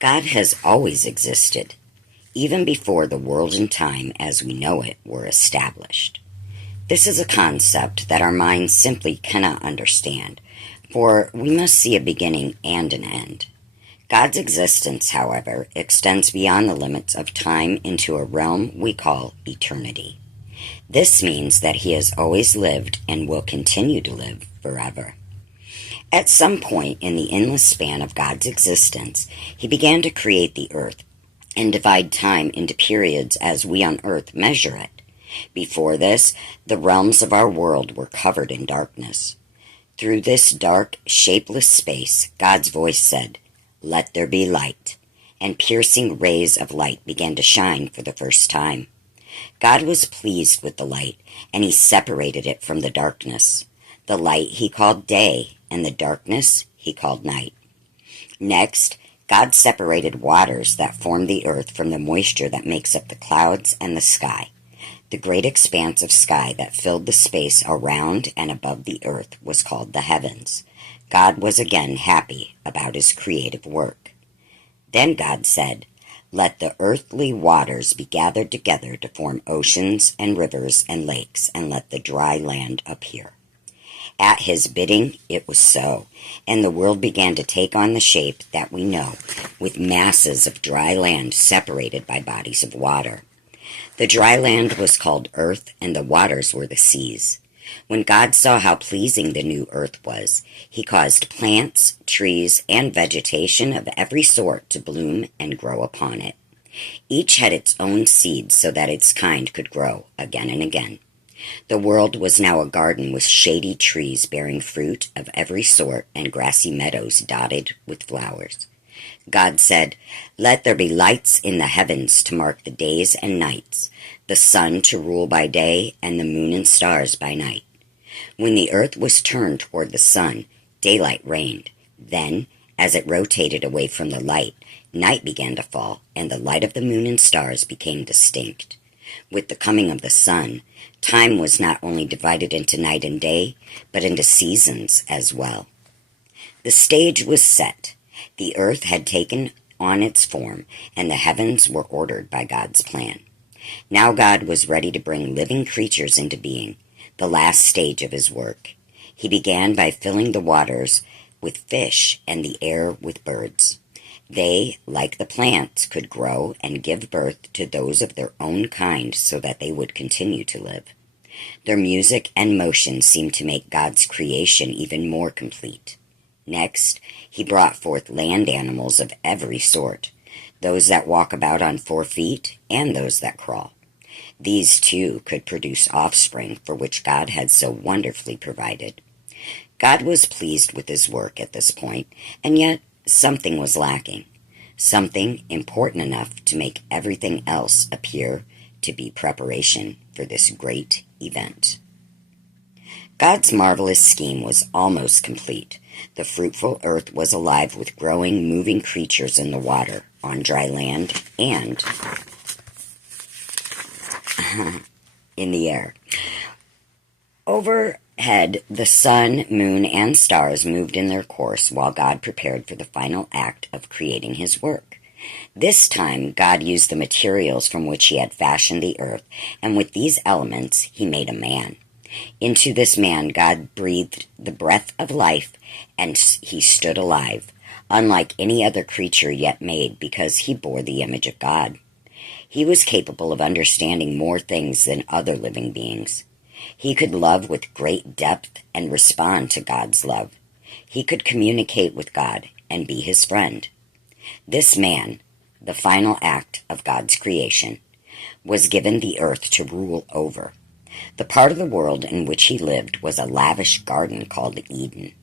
God has always existed, even before the world and time as we know it were established. This is a concept that our minds simply cannot understand, for we must see a beginning and an end. God's existence, however, extends beyond the limits of time into a realm we call eternity. This means that he has always lived and will continue to live forever. At some point in the endless span of God's existence, he began to create the earth and divide time into periods as we on earth measure it. Before this, the realms of our world were covered in darkness. Through this dark, shapeless space, God's voice said, "Let there be light," and piercing rays of light began to shine for the first time. God was pleased with the light, and he separated it from the darkness. The light he called day, and the darkness he called night. Next, God separated waters that form the earth from the moisture that makes up the clouds and the sky. The great expanse of sky that filled the space around and above the earth was called the heavens. God was again happy about his creative work. Then God said, "Let the earthly waters be gathered together to form oceans and rivers and lakes, and let the dry land appear." At his bidding, it was so, and the world began to take on the shape that we know, with masses of dry land separated by bodies of water. The dry land was called earth, and the waters were the seas. When God saw how pleasing the new earth was, he caused plants, trees, and vegetation of every sort to bloom and grow upon it. Each had its own seed so that its kind could grow again and again. The world was now a garden with shady trees bearing fruit of every sort and grassy meadows dotted with flowers. God said, "Let there be lights in the heavens to mark the days and nights, the sun to rule by day and the moon and stars by night." When the earth was turned toward the sun, daylight reigned. Then, as it rotated away from the light, night began to fall, and the light of the moon and stars became distinct. With the coming of the sun, time was not only divided into night and day, but into seasons as well. The stage was set. The earth had taken on its form, and the heavens were ordered by God's plan. Now God was ready to bring living creatures into being, the last stage of his work. He began by filling the waters with fish and the air with birds. They, like the plants, could grow and give birth to those of their own kind so that they would continue to live. Their music and motion seemed to make God's creation even more complete. Next, he brought forth land animals of every sort, those that walk about on 4 feet and those that crawl. These, too, could produce offspring for which God had so wonderfully provided. God was pleased with his work at this point, and yet something was lacking, something important enough to make everything else appear to be preparation for this great event. God's marvelous scheme was almost complete. The fruitful earth was alive with growing, moving creatures in the water, on dry land, and in the air. Overhead, the sun, moon, and stars moved in their course while God prepared for the final act of creating his work. This time, God used the materials from which he had fashioned the earth, and with these elements, he made a man. Into this man, God breathed the breath of life, and he stood alive, unlike any other creature yet made, because he bore the image of God. He was capable of understanding more things than other living beings. He could love with great depth and respond to God's love. He could communicate with God and be his friend. This man, the final act of God's creation, was given the earth to rule over. The part of the world in which he lived was a lavish garden called Eden.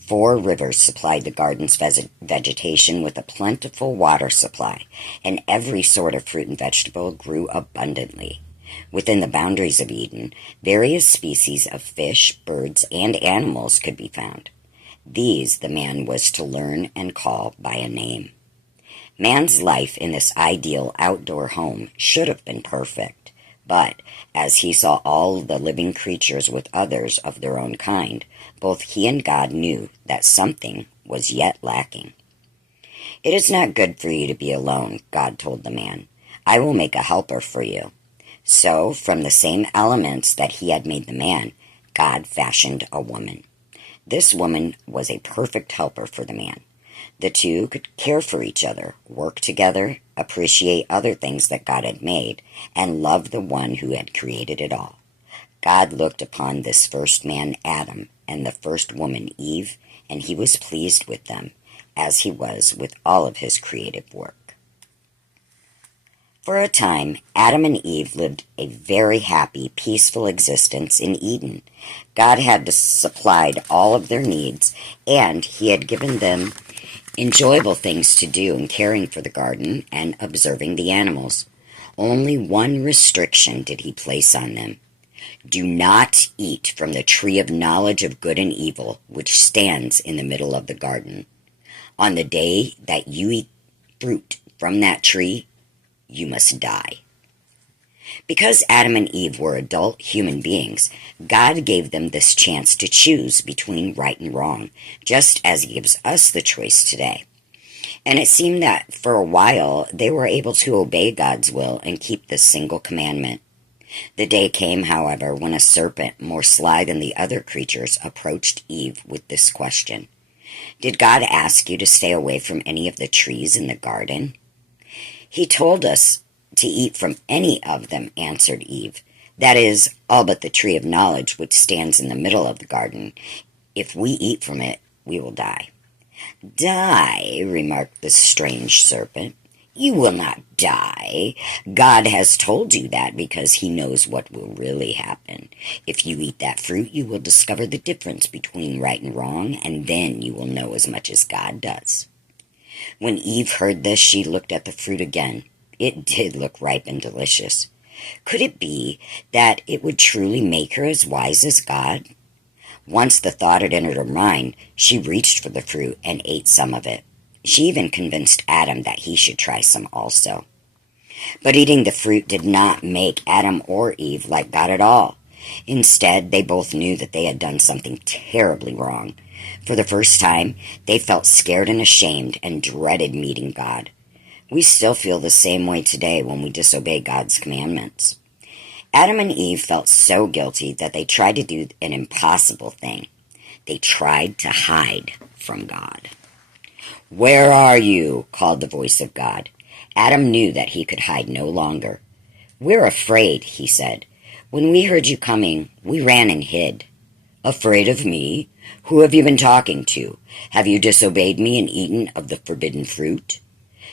4 rivers supplied the garden's vegetation with a plentiful water supply, and every sort of fruit and vegetable grew abundantly. Within the boundaries of Eden, various species of fish, birds, and animals could be found. These the man was to learn and call by a name. Man's life in this ideal outdoor home should have been perfect, but as he saw all the living creatures with others of their own kind, both he and God knew that something was yet lacking. "It is not good for you to be alone," God told the man. "I will make a helper for you." So, from the same elements that he had made the man, God fashioned a woman. This woman was a perfect helper for the man. The two could care for each other, work together, appreciate other things that God had made, and love the one who had created it all. God looked upon this first man, Adam, and the first woman, Eve, and he was pleased with them, as he was with all of his creative work. For a time, Adam and Eve lived a very happy, peaceful existence in Eden. God had supplied all of their needs, and he had given them enjoyable things to do in caring for the garden and observing the animals. Only one restriction did he place on them. "Do not eat from the tree of knowledge of good and evil, which stands in the middle of the garden. On the day that you eat fruit from that tree, you must die." Because Adam and Eve were adult human beings, God gave them this chance to choose between right and wrong, just as he gives us the choice today. And it seemed that for a while they were able to obey God's will and keep this single commandment. The day came, however, when a serpent, more sly than the other creatures, approached Eve with this question: "Did God ask you to stay away from any of the trees in the garden?" "He told us to eat from any of them," answered Eve. "That is, all but the tree of knowledge which stands in the middle of the garden. If we eat from it, we will die." "Die," remarked the strange serpent. "You will not die. God has told you that because he knows what will really happen. If you eat that fruit, you will discover the difference between right and wrong, and then you will know as much as God does." When Eve heard this, she looked at the fruit again. It did look ripe and delicious. Could it be that it would truly make her as wise as God? Once the thought had entered her mind, she reached for the fruit and ate some of it. She even convinced Adam that he should try some also. But eating the fruit did not make Adam or Eve like God at all. Instead, they both knew that they had done something terribly wrong. For the first time, they felt scared and ashamed and dreaded meeting God. We still feel the same way today when we disobey God's commandments. Adam and Eve felt so guilty that they tried to do an impossible thing. They tried to hide from God. "Where are you?" called the voice of God. Adam knew that he could hide no longer. "We're afraid," he said. "When we heard you coming, we ran and hid." "Afraid of me? Who have you been talking to? Have you disobeyed me and eaten of the forbidden fruit?"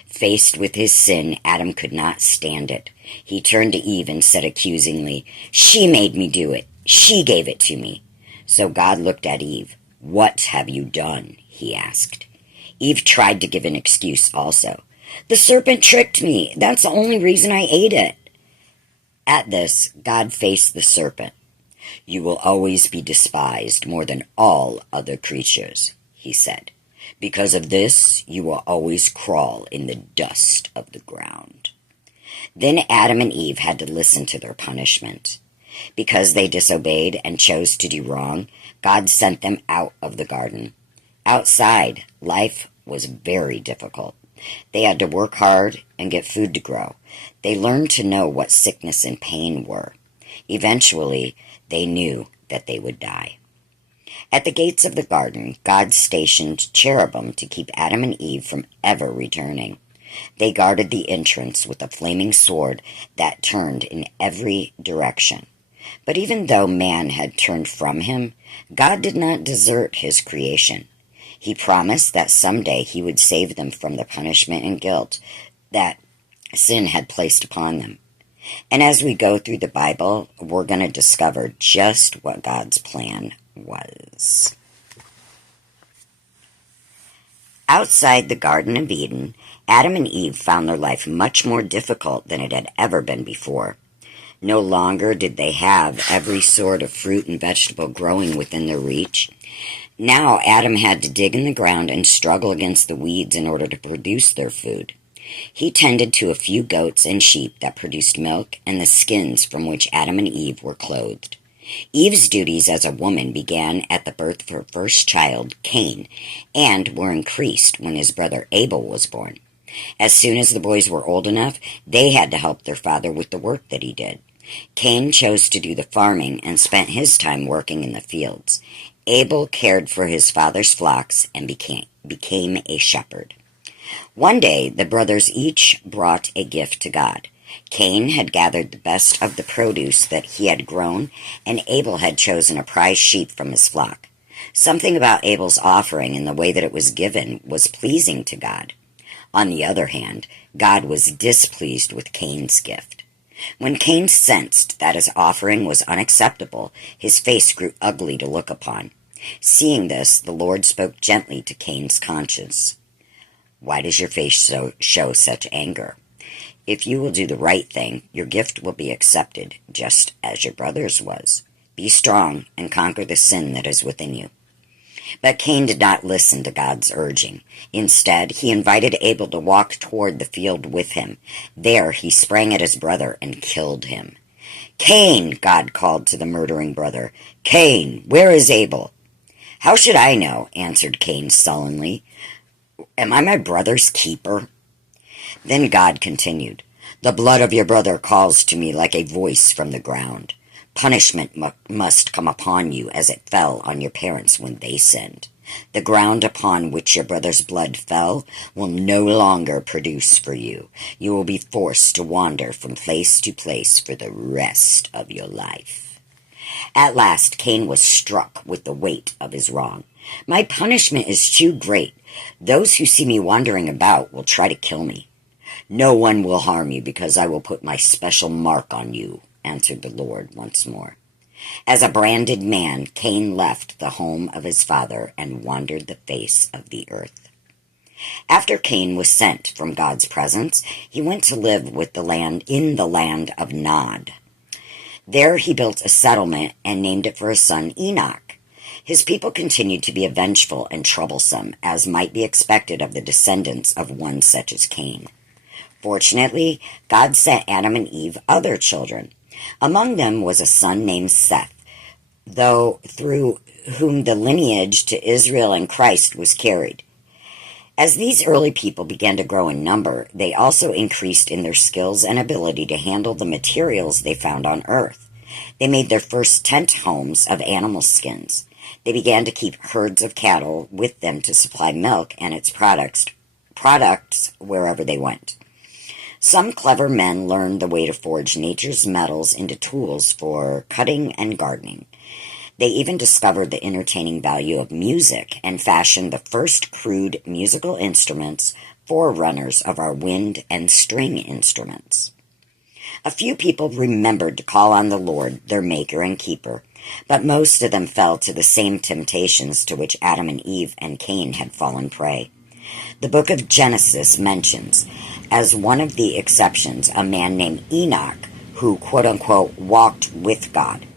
Faced with his sin, Adam could not stand it. He turned to Eve and said accusingly, "She made me do it. She gave it to me." So God looked at Eve. "What have you done?" he asked. Eve tried to give an excuse also. "The serpent tricked me. That's the only reason I ate it." At this, God faced the serpent. "You will always be despised more than all other creatures," he said. "Because of this, you will always crawl in the dust of the ground." Then Adam and Eve had to listen to their punishment. Because they disobeyed and chose to do wrong, God sent them out of the garden. Outside, life was very difficult. They had to work hard and get food to grow. They learned to know what sickness and pain were. Eventually, they knew that they would die. At the gates of the garden, God stationed cherubim to keep Adam and Eve from ever returning. They guarded the entrance with a flaming sword that turned in every direction. But even though man had turned from him, God did not desert his creation. He promised that someday he would save them from the punishment and guilt that sin had placed upon them. And as we go through the Bible, we're going to discover just what God's plan was. Outside the Garden of Eden, Adam and Eve found their life much more difficult than it had ever been before. No longer did they have every sort of fruit and vegetable growing within their reach. Now Adam had to dig in the ground and struggle against the weeds in order to produce their food. He tended to a few goats and sheep that produced milk and the skins from which Adam and Eve were clothed. Eve's duties as a woman began at the birth of her first child, Cain, and were increased when his brother Abel was born. As soon as the boys were old enough, they had to help their father with the work that he did. Cain chose to do the farming and spent his time working in the fields. Abel cared for his father's flocks and became a shepherd. One day, the brothers each brought a gift to God. Cain had gathered the best of the produce that he had grown, and Abel had chosen a prize sheep from his flock. Something about Abel's offering and the way that it was given was pleasing to God. On the other hand, God was displeased with Cain's gift. When Cain sensed that his offering was unacceptable, his face grew ugly to look upon. Seeing this, the Lord spoke gently to Cain's conscience. "Why does your face show such anger? If you will do the right thing, your gift will be accepted, just as your brother's was. Be strong and conquer the sin that is within you." But Cain did not listen to God's urging. Instead, he invited Abel to walk toward the field with him. There he sprang at his brother and killed him. "Cain!" God called to the murdering brother. "Cain, where is Abel?" "How should I know?" answered Cain sullenly. "Am I my brother's keeper?" Then God continued, "The blood of your brother calls to me like a voice from the ground. Punishment must come upon you as it fell on your parents when they sinned. The ground upon which your brother's blood fell will no longer produce for you. You will be forced to wander from place to place for the rest of your life." At last, Cain was struck with the weight of his wrong. "My punishment is too great. Those who see me wandering about will try to kill me." "No one will harm you because I will put my special mark on you," answered the Lord once more. As a branded man, Cain left the home of his father and wandered the face of the earth. After Cain was sent from God's presence, he went to live in the land of Nod. There he built a settlement and named it for his son Enoch. His people continued to be vengeful and troublesome, as might be expected of the descendants of one such as Cain. Fortunately, God sent Adam and Eve other children. Among them was a son named Seth, through whom the lineage to Israel and Christ was carried. As these early people began to grow in number, they also increased in their skills and ability to handle the materials they found on earth. They made their first tent homes of animal skins. They began to keep herds of cattle with them to supply milk and its products wherever they went. Some clever men learned the way to forge nature's metals into tools for cutting and gardening. They even discovered the entertaining value of music and fashioned the first crude musical instruments, forerunners of our wind and string instruments. A few people remembered to call on the Lord, their maker and keeper, but most of them fell to the same temptations to which Adam and Eve and Cain had fallen prey. The book of Genesis mentions, as one of the exceptions, a man named Enoch, who, quote-unquote, walked with God.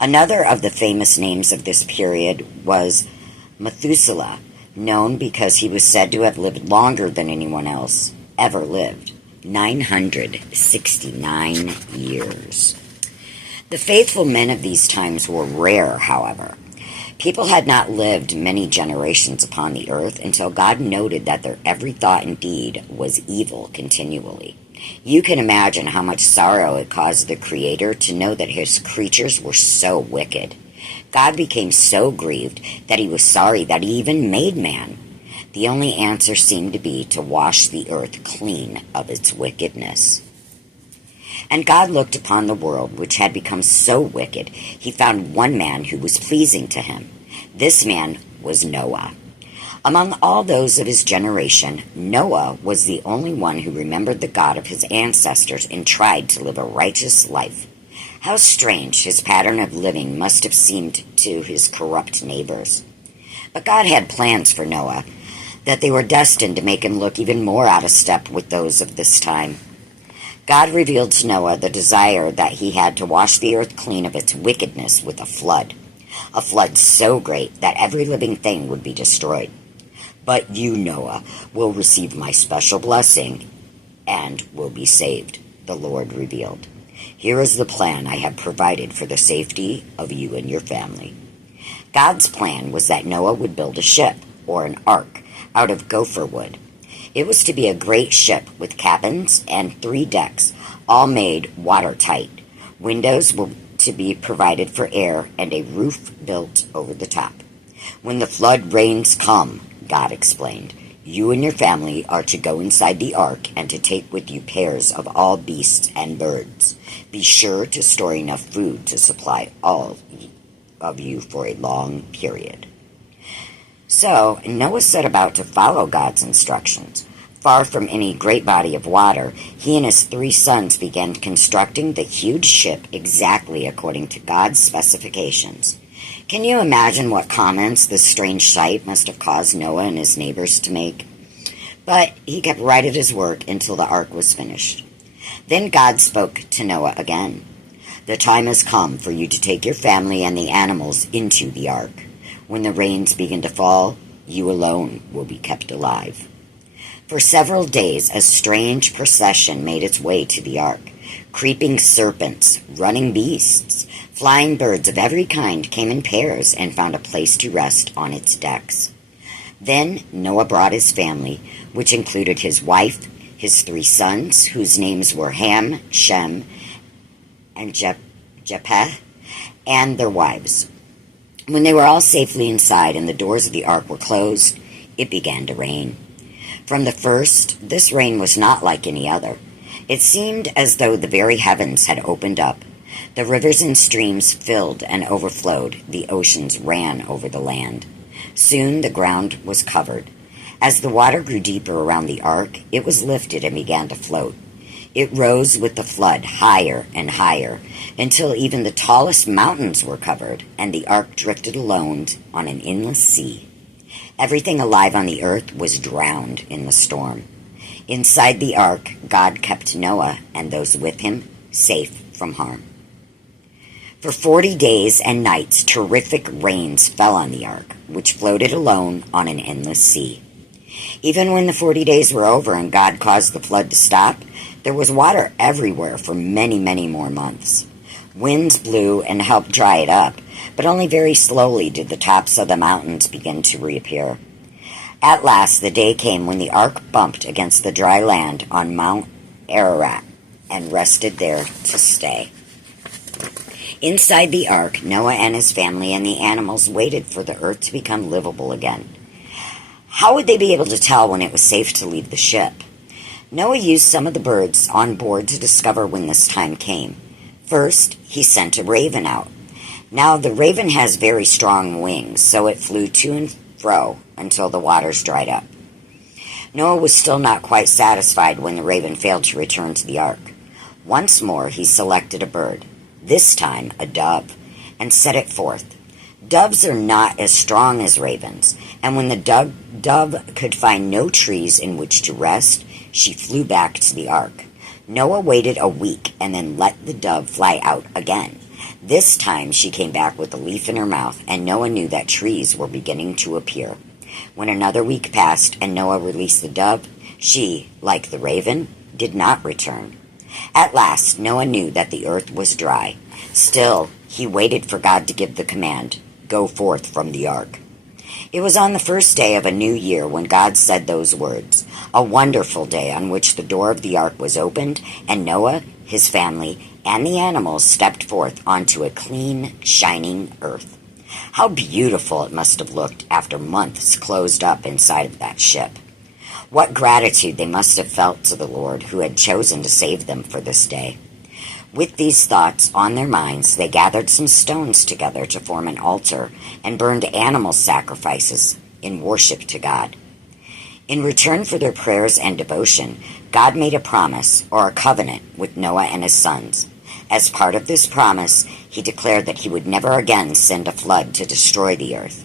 Another of the famous names of this period was Methuselah, known because he was said to have lived longer than anyone else ever lived, 969 years. The faithful men of these times were rare, however. People had not lived many generations upon the earth until God noted that their every thought and deed was evil continually. You can imagine how much sorrow it caused the Creator to know that his creatures were so wicked. God became so grieved that he was sorry that he even made man. The only answer seemed to be to wash the earth clean of its wickedness. And God looked upon the world, which had become so wicked, he found one man who was pleasing to him. This man was Noah. Among all those of his generation, Noah was the only one who remembered the God of his ancestors and tried to live a righteous life. How strange his pattern of living must have seemed to his corrupt neighbors. But God had plans for Noah, that they were destined to make him look even more out of step with those of this time. God revealed to Noah the desire that he had to wash the earth clean of its wickedness with a flood so great that every living thing would be destroyed. "But you, Noah, will receive my special blessing and will be saved," the Lord revealed. Here is the plan I have provided for the safety of you and your family. God's plan was that Noah would build a ship, or an ark, out of gopher wood. It was to be a great ship with cabins and 3 decks, all made watertight. Windows were to be provided for air and a roof built over the top. When the flood rains come, God explained, you and your family are to go inside the ark and to take with you pairs of all beasts and birds. Be sure to store enough food to supply all of you for a long period. So Noah set about to follow God's instructions. Far from any great body of water, he and his 3 sons began constructing the huge ship exactly according to God's specifications. Can you imagine what comments this strange sight must have caused Noah and his neighbors to make? But he kept right at his work until the ark was finished. Then God spoke to Noah again. The time has come for you to take your family and the animals into the ark. When the rains begin to fall, you alone will be kept alive. For several days, a strange procession made its way to the ark. Creeping serpents, running beasts, flying birds of every kind came in pairs and found a place to rest on its decks. Then Noah brought his family, which included his wife, his 3 sons, whose names were Ham, Shem, and Japheth, and their wives. When they were all safely inside and the doors of the ark were closed, it began to rain. From the first, this rain was not like any other. It seemed as though the very heavens had opened up. The rivers and streams filled and overflowed. The oceans ran over the land. Soon the ground was covered. As the water grew deeper around the ark, it was lifted and began to float. It rose with the flood higher and higher, until even the tallest mountains were covered, and the ark drifted alone on an endless sea. Everything alive on the earth was drowned in the storm. Inside the ark, God kept Noah and those with him safe from harm. For 40 days and nights, terrific rains fell on the ark, which floated alone on an endless sea. Even when the 40 days were over and God caused the flood to stop, there was water everywhere for many, many more months. Winds blew and helped dry it up, but only very slowly did the tops of the mountains begin to reappear. At last the day came when the ark bumped against the dry land on Mount Ararat and rested there to stay. Inside the ark, Noah and his family and the animals waited for the earth to become livable again. How would they be able to tell when it was safe to leave the ship? Noah used some of the birds on board to discover when this time came. First, he sent a raven out. Now, the raven has very strong wings, so it flew to and fro until the waters dried up. Noah was still not quite satisfied when the raven failed to return to the ark. Once more, he selected a bird, this time a dove, and set it forth. Doves are not as strong as ravens, and when the dove could find no trees in which to rest, she flew back to the ark. Noah waited a week and then let the dove fly out again. This time she came back with a leaf in her mouth, and Noah knew that trees were beginning to appear. When another week passed and Noah released the dove, she, like the raven, did not return. At last Noah knew that the earth was dry. Still, he waited for God to give the command, "Go forth from the ark." It was on the first day of a new year when God said those words, a wonderful day on which the door of the ark was opened, and Noah, his family, and the animals stepped forth onto a clean, shining earth. How beautiful it must have looked after months closed up inside of that ship. What gratitude they must have felt to the Lord who had chosen to save them for this day. With these thoughts on their minds, they gathered some stones together to form an altar and burned animal sacrifices in worship to God. In return for their prayers and devotion, God made a promise, or a covenant, with Noah and his sons. As part of this promise, he declared that he would never again send a flood to destroy the earth.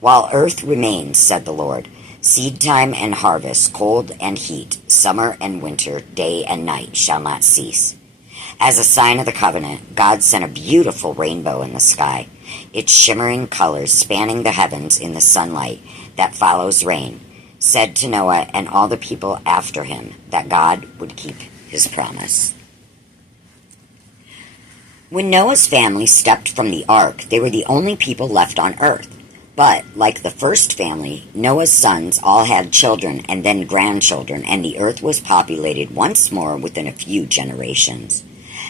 While earth remains, said the Lord, seed time and harvest, cold and heat, summer and winter, day and night shall not cease. As a sign of the covenant, God sent a beautiful rainbow in the sky, its shimmering colors spanning the heavens in the sunlight that follows rain, said to Noah and all the people after him that God would keep his promise. When Noah's family stepped from the ark, they were the only people left on earth. But, like the first family, Noah's sons all had children and then grandchildren, and the earth was populated once more within a few generations.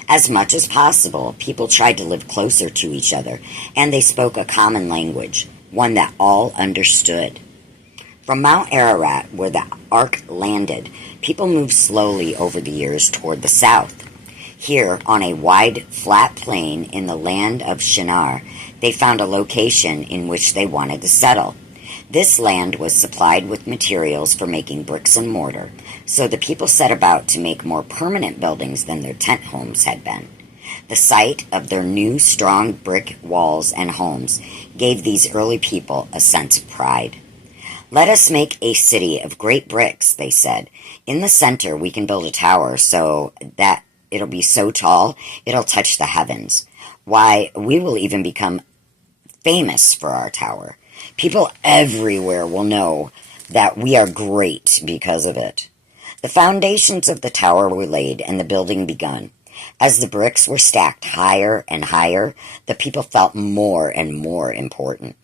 As much as possible, people tried to live closer to each other, and they spoke a common language, one that all understood. From Mount Ararat, where the ark landed, people moved slowly over the years toward the south. Here, on a wide, flat plain in the land of Shinar, they found a location in which they wanted to settle. This land was supplied with materials for making bricks and mortar, so the people set about to make more permanent buildings than their tent homes had been. The sight of their new strong brick walls and homes gave these early people a sense of pride. "Let us make a city of great bricks," they said. "In the center we can build a tower so that it'll be so tall it'll touch the heavens. Why, we will even become famous for our tower. People everywhere will know that we are great because of it." The foundations of the tower were laid and the building begun. As the bricks were stacked higher and higher, the people felt more and more important.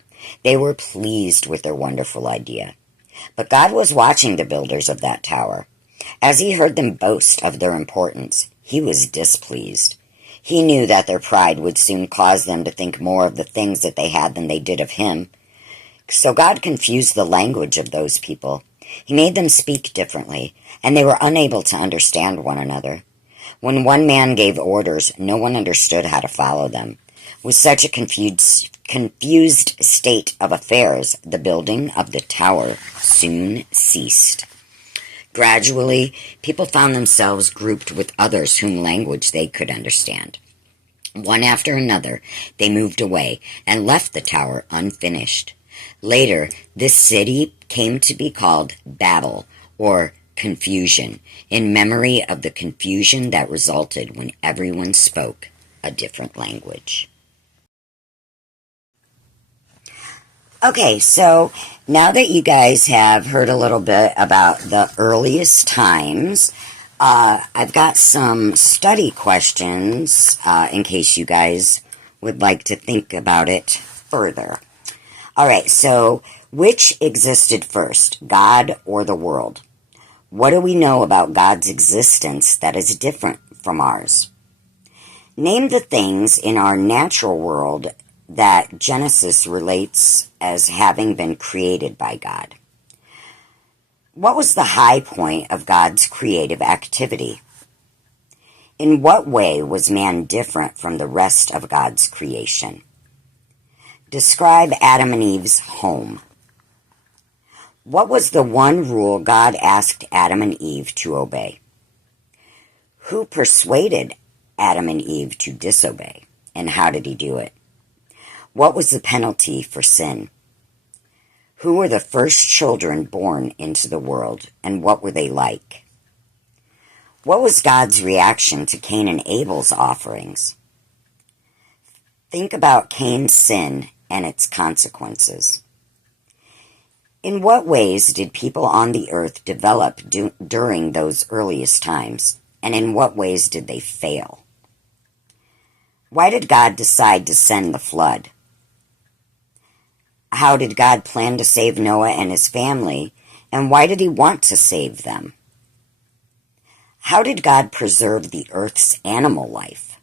They were pleased with their wonderful idea. But God was watching the builders of that tower. As he heard them boast of their importance, he was displeased. He knew that their pride would soon cause them to think more of the things that they had than they did of him. So God confused the language of those people. He made them speak differently, and they were unable to understand one another. When one man gave orders, no one understood how to follow them. With such a confused state of affairs, the building of the tower soon ceased. Gradually, people found themselves grouped with others whom language they could understand. One after another, they moved away and left the tower unfinished. Later, this city came to be called Babel, or confusion, in memory of the confusion that resulted when everyone spoke a different language. Okay, so now that you guys have heard a little bit about the earliest times, I've got some study questions in case you guys would like to think about it further. All right, so which existed first, God or the world? What do we know about God's existence that is different from ours? Name the things in our natural world that Genesis relates as having been created by God. What was the high point of God's creative activity? In what way was man different from the rest of God's creation? Describe Adam and Eve's home. What was the one rule God asked Adam and Eve to obey? Who persuaded Adam and Eve to disobey, and how did he do it? What was the penalty for sin? Who were the first children born into the world, and what were they like? What was God's reaction to Cain and Abel's offerings? Think about Cain's sin and its consequences. In what ways did people on the earth develop during those earliest times, and in what ways did they fail? Why did God decide to send the flood? How did God plan to save Noah and his family, and why did he want to save them? How did God preserve the earth's animal life?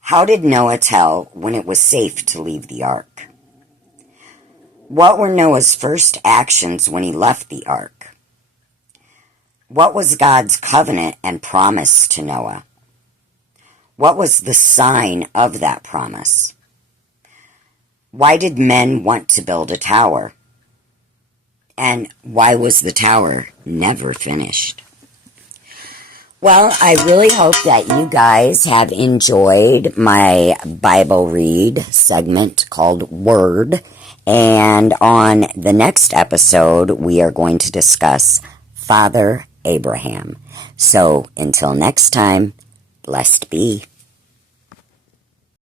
How did Noah tell when it was safe to leave the ark? What were Noah's first actions when he left the ark? What was God's covenant and promise to Noah? What was the sign of that promise? Why did men want to build a tower? And why was the tower never finished? Well, I really hope that you guys have enjoyed my Bible read segment called Word. And on the next episode, we are going to discuss Father Abraham. So until next time, blessed be.